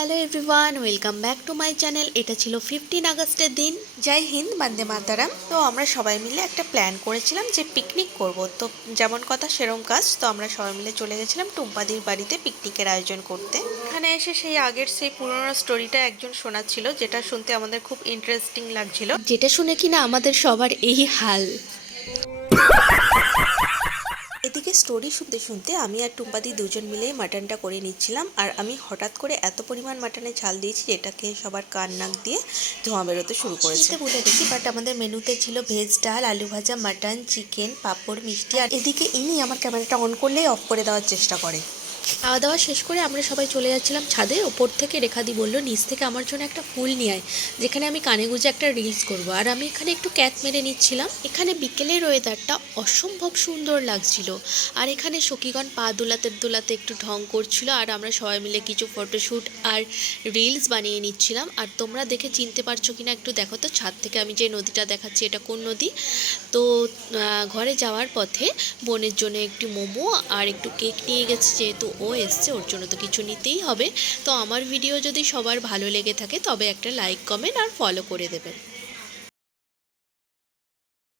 Hello everyone, welcome back to my channel. এটা ছিল 15 আগস্টের দিন। জয় হিন্দ, বন্দে মাতারাম। তো আমরা সবাই মিলে একটা প্ল্যান করেছিলাম যে পিকনিক করব। তো যেমন কথা সেরম কাজ। তো আমরা সবাই মিলে চলে গেছিলাম টুম্পাদির বাড়িতে পিকনিকের আয়োজন করতে। এখানে এসে সেই আগের সেই পুরোনো স্টোরিটা একজন শোনাচ্ছিল, যেটা শুনতে আমাদের খুব ইন্টারেস্টিং লাগছিল, যেটা শুনে কিনা আমাদের সবার এই হাল। এদিকে স্টোরি শুনতে শুনতে আমি আর টুম্পাদি দুজন মিলেই মাটনটা করে নিচ্ছিলাম। আর আমি হঠাৎ করে এত পরিমাণ মাটনে ঝাল দিয়েছি যেটাকে সবার কান নাক দিয়ে ধোঁয়া বেরোতে শুরু করেছে। ভুলে গেছি, বাট আমাদের মেনুতে ছিল ভেজ ডাল, আলু ভাজা, মাটন, চিকেন, পাঁপড়, মিষ্টি। আর এদিকে ইনি আমার ক্যামেরাটা অন করলেই অফ করে দেওয়ার চেষ্টা করে। খাওয়া দাওয়া শেষ করে আমরা সবাই চলে যাচ্ছিলাম ছাদে। ওপর থেকে রেখাদি বলল নিচ থেকে আমার জন্য একটা ফুল নিয়ে আয়, যেখানে আমি কানে গুঁজে একটা রিলস করব। আর আমি এখানে একটু ক্যাচ মেরে নিচ্ছিলাম। এখানে বিকেলের ওয়েদারটা অসম্ভব সুন্দর লাগছিল। আর এখানে সখীগণ পা দোলাতে দোলাতে একটু ঢং করছিল, আর আমরা সবাই মিলে কিছু ফটোশ্যুট আর রিলস বানিয়ে নিচ্ছিলাম। আর তোমরা দেখে চিনতে পারছো কিনা একটু দেখো তো, ছাদ থেকে আমি যে নদীটা দেখাচ্ছি এটা কোন নদী। তো ঘরে যাওয়ার পথে বোনের জন্য একটু মোমো আর একটু কেক নিয়ে গেছে, যেহেতু ও এসছে ওর জন্য তো কিছু নিতেই হবে। তো আমার ভিডিও যদি সবার ভালো লেগে থাকে তবে একটা লাইক, কমেন্ট আর ফলো করে দেবেন।